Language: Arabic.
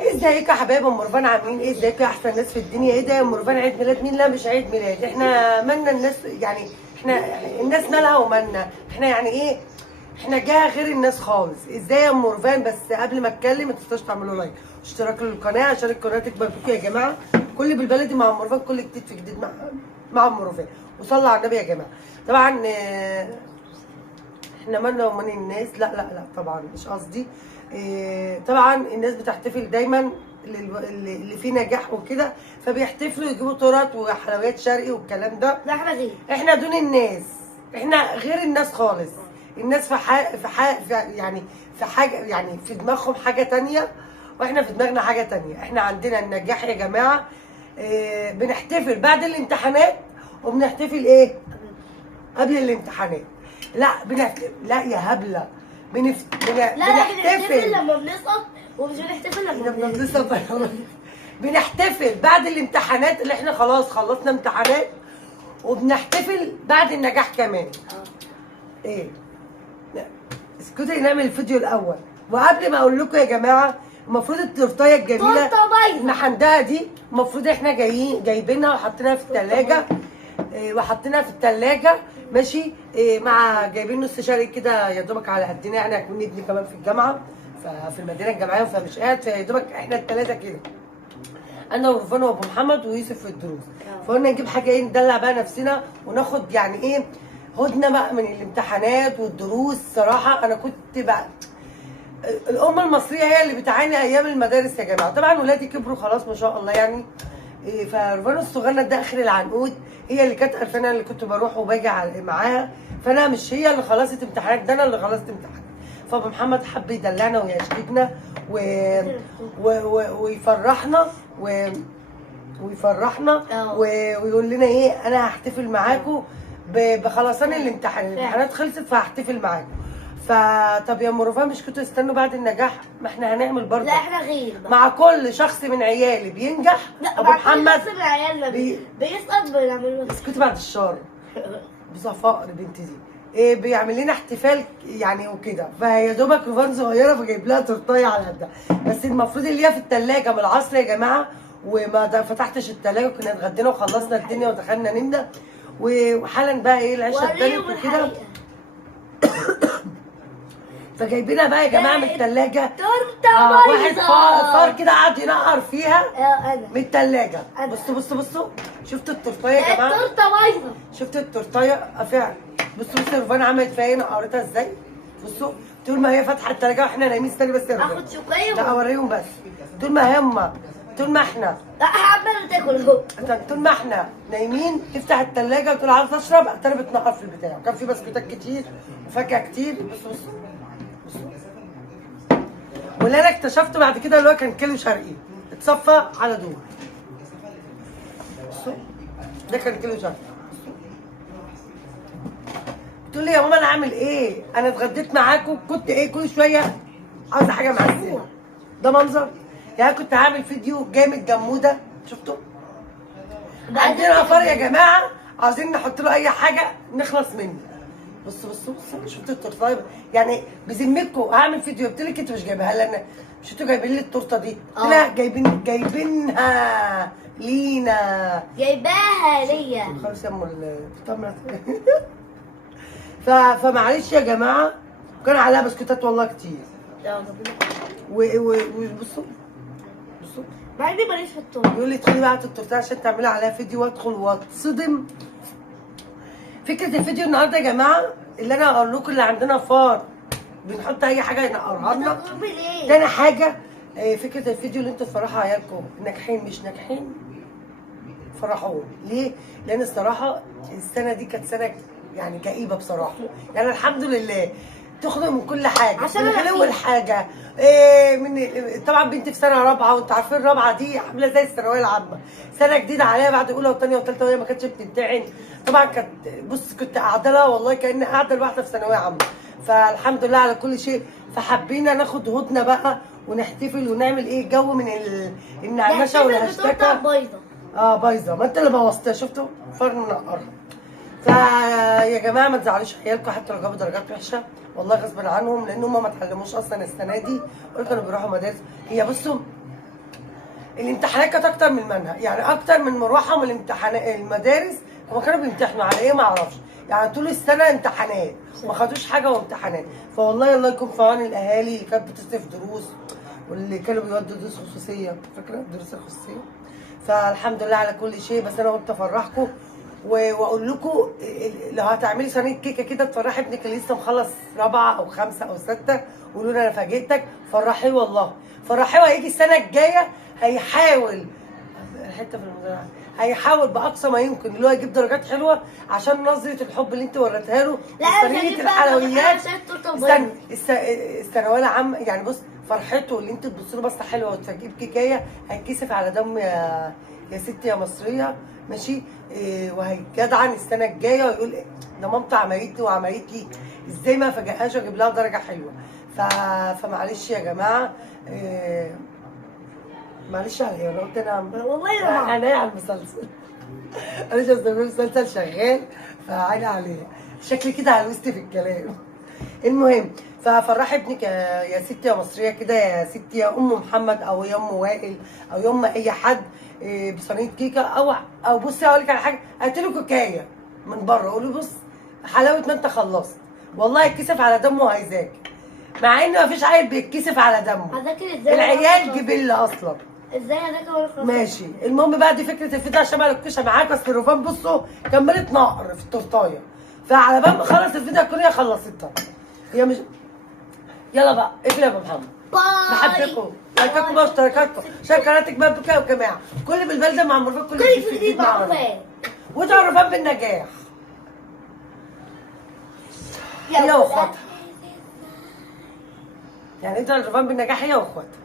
ازيكم يا حبايب ام مرفان، عاملين ايه؟ ازيكم يا احسن ناس في الدنيا؟ ايه ده يا ام مرفان، عيد ميلاد مين؟ لا مش عيد ميلاد، احنا مالنا الناس يعني، احنا الناس مالها ومالنا، احنا يعني ايه، احنا جايه غير الناس خالص. ازاي يا ام مرفان؟ بس قبل ما اتكلم ما تنسوش تعملوا لايك واشتراك للقناه عشان القناه تكبر بيكم يا جماعه. كل بالبلدي مع ام مرفان، كل جديد في جديد مع ام مرفان. وصلوا على النبي يا جماعه. طبعا احنا مالنا ومال الناس، لا طبعا مش قصدي. طبعا الناس بتحتفل دايما اللي فيه نجاح وكده، فبيحتفلوا يجيبوا تورت وحلويات شرقي والكلام ده. لا احنا غير، احنا دون الناس، احنا غير الناس خالص. الناس يعني في حاجه، يعني في دماغهم حاجه تانية، واحنا في دماغنا حاجه تانية. احنا عندنا النجاح يا جماعه. بنحتفل بعد الامتحانات، وبنحتفل ايه؟ قبل الامتحانات. لا يا هبله، بنحتفل لما بنسقط، ومش بنحتفل لما بنسقط. بنحتفل بعد الامتحانات اللي احنا خلاص خلصنا امتحانات، وبنحتفل بعد النجاح كمان. ايه؟ لا اسكتي، نعمل الفيديو الاول. وقبل ما اقول لكم يا جماعه، المفروض التورتايه الجميله المحندقه دي المفروض احنا جايبينها وحاطينها في الثلاجه، وحطيناها في الثلاجه ماشي. مع جايبين نص شاري كده يا دوبك على قدنا، يعني هكون ابني كمان في الجامعه، ففي المدينه الجامعيه، فمش قاعد، فيا دوبك احنا الثلاثه كده، انا ورفان وابو محمد ويوسف في الدروس. فقلنا نجيب حاجه ايه ندلع بقى نفسنا وناخد يعني ايه هدنه بقى من الامتحانات والدروس. صراحه انا كنت بقى الامه المصريه هي اللي بتعاني ايام المدارس يا جماعه. طبعا ولادي كبروا خلاص ما شاء الله يعني. فرفان الصغيره ده اخر العنقود، هي اللي كانت عارفه، انا اللي كنت بروح وباجي معاها، فانا مش هي اللي خلصت امتحانات، ده انا اللي خلصت امتحانات. فابو محمد حب يدلعنا ويشجبنا ويفرحنا ويقول لنا ايه، انا هحتفل معاكم بخلصان الامتحانات خلصت، فهحتفل معاكم. فطب يا ام رفاه، مش كنتوا تستنوا بعد النجاح؟ ما احنا هنعمل برضه. لا احنا غير بقى. مع كل شخص من عيالي بينجح، لا ابو محمد كل شخص من عيالنا بيسقط بنعمل له. اسكتي بعد الشر، بصفاء بنتي دي ايه بيعمل لنا احتفال يعني وكده. فيا دوبك رفان صغيره، فجايب لها تورتايه على قدها، بس المفروض اللي هي في الثلاجه من العصر يا جماعه، وما فتحتش الثلاجه، كنا اتغدينا وخلصنا الدنيا ودخلنا نمنا، وحالا بقى ايه العشاء اتدنت وكده. فجايبينها بقى يا جماعه من الثلاجه تورته واحد فار كده قعد ينقر فيها انا من الثلاجه. بصوا شفتوا التورتايه يا جماعه؟ التورته بايظه. شفتوا التورتايه؟ فعلا. بصوا رفان عملت فيها ايه، نقرتها ازاي. بصوا طول ما هي فاتحه الثلاجه واحنا نايمين. استني بس يا رفان، اخد شوكيه لا اوريهم بس. طول ما احنا لا عماله تاكل اهو. طول ما احنا نايمين تفتح الثلاجه وتقول عاوز اشرب، اعترف بتنقر في البتاع. كان في بسكوتات كتير وفاكهه كتير. بصوا واللي انا اكتشفته بعد كده اللي هو كان كيلو شرقي اتصفى على دول. بصوا ده كان كيلو شرقي. بتقول لي يا ماما انا اعمل ايه؟ انا اتغديت معاكم، كنت ايه كل شويه عاوزه حاجه معززه. ده منظر يعني. كنت هعمل فيديو جامد جموده، شفتوا؟ عندنا فار يا جماعه عاوزين نحط له اي حاجه نخلص منه. بصوا شفتوا التورته؟ يعني بذمتكم هعمل فيديو، قلت لك انتوا مش جايبها لنا، مش انتوا جايبين لي التورته دي؟ لا جايبينها لينا، جايباها ليا. خلاص يا ام التمره. فمعلش يا جماعه، كان عليها بسكوتات والله كتير. وبصوا مع اني ماليش في التورته. يقول لي ادخلي بقى هات التورته عشان تعملي عليها فيديو، وادخل واتصدم. فكره الفيديو النهارده يا جماعه اللي انا اقول لكم، اللي عندنا فار بنحط اي حاجه ينقرها لنا. تاني حاجه فكره الفيديو اللي انتوا تفرحوا عيالكم، ناجحين مش ناجحين فرحوهم. ليه؟ لان الصراحه السنه دي كانت سنه يعني كئيبه بصراحه. يعني الحمد لله تخرج من كل حاجه، من غلو الحاجه. طبعا بنتي في سنه رابعه، وانتوا عارفين الرابعه دي عامله زي الثانويه العامه، سنه جديده عليها بعد اولى وثانيه وثالثه، وهي ما كانتش بتمتحن. طبعا كانت كنت قاعده لها والله كاني قاعده لوحدها في ثانويه عامه. فالحمد لله على كل شيء. فحبينا ناخد هدنه بقى ونحتفل ونعمل ايه جو من النعنشه والهشتكه. بايظه، ما انت اللي بوظتها. شفتوا فرن منقرها. فيا جماعه ما تزعلوش عيالكم حتى لو جابوا درجات وحشه، والله غصب عنهم، لان هم ما اتعلموش اصلا السنه دي ولا كانوا بيروحوا مدارس. هي بصوا الامتحانات كانت اكتر من المنهج، يعني اكتر من مروحهم الامتحانات المدارس. هما كانوا بيمتحنوا على ايه ما اعرفش، يعني طول السنه امتحانات وما خدوش حاجه وامتحانات. فوالله الله يكون في عون الاهالي اللي كانت بتصرف دروس واللي كانوا بيودوا دروس خصوصيه، فاكره الدروس الخصوصيه. فالحمد لله على كل شيء. بس انا قلت افرحكم واقول لكم لو هتعملي صينيه كيكه كده تفرحي ابنك اللي لسه مخلص رابعه او خمسه او سته، قولوا له انا فاجئتك، فرحيه والله فرحيه. وهيجي السنه الجايه هيحاول حته في المزرعه، هيحاول باقصى ما يمكن اللي هو يجيب درجات حلوه عشان نظره الحب اللي انت وريتها له. لا مش صينيه هجيب بقى الحلويات عشان التورته استنى البيضاء. الثانويه العامه يعني. بص فرحته اللي انت تبص له بصه حلوه وتجيب كيكايه، هيتكسف على دم يا ستي يا مصريه ماشي. وهيجدعن السنه الجايه ويقول ده مامتي عملت لي وعملت لي، ازاي ما فاجئهاش واجيب لها درجه حلوه. فمعلش يا جماعه معلش على ايه، انا قلت انا والله يا ماما. انا على المسلسل انا شفت المسلسل شغال فعيني عليه، شكلي كده علوست في الكلام. المهم ففرحي ابنك يا ستي يا مصريه كده، يا ستي يا ام محمد او يا ام وائل او يا ام اي حد بصينيه كيكه. او بصي اقول لك على حاجه، هاتي له كوكايه من بره قولي بص حلاوه ما انت خلصت، والله يتكسف على دمه وهيذاكر، مع ان مفيش عيل بيتكسف على دمه، هذاكر ازاي؟ العيال جبله اصلا. ازاي هذاكر وانا خلاص؟ ماشي. المهم بقى دي فكره الفيديو عشان ما الكوشه معاك. اصل الرفان بصوا كملت نقر في التورتايه، فعلى بال ما خلص الفيديو هتكون هي خلصتها. هي مش يلا بقى اقفل يا ابو محمد. باي. بحبكم لايكاتكم واشتراكاتكم عشان قناتك بقى بكده وجماعه كل بالبلده مع مرفق كل كل جديد مع معانا. رفان. وادعوا الرفان بالنجاح هي واخواتها، يعني ادعوا الرفان بالنجاح هي واخواتها.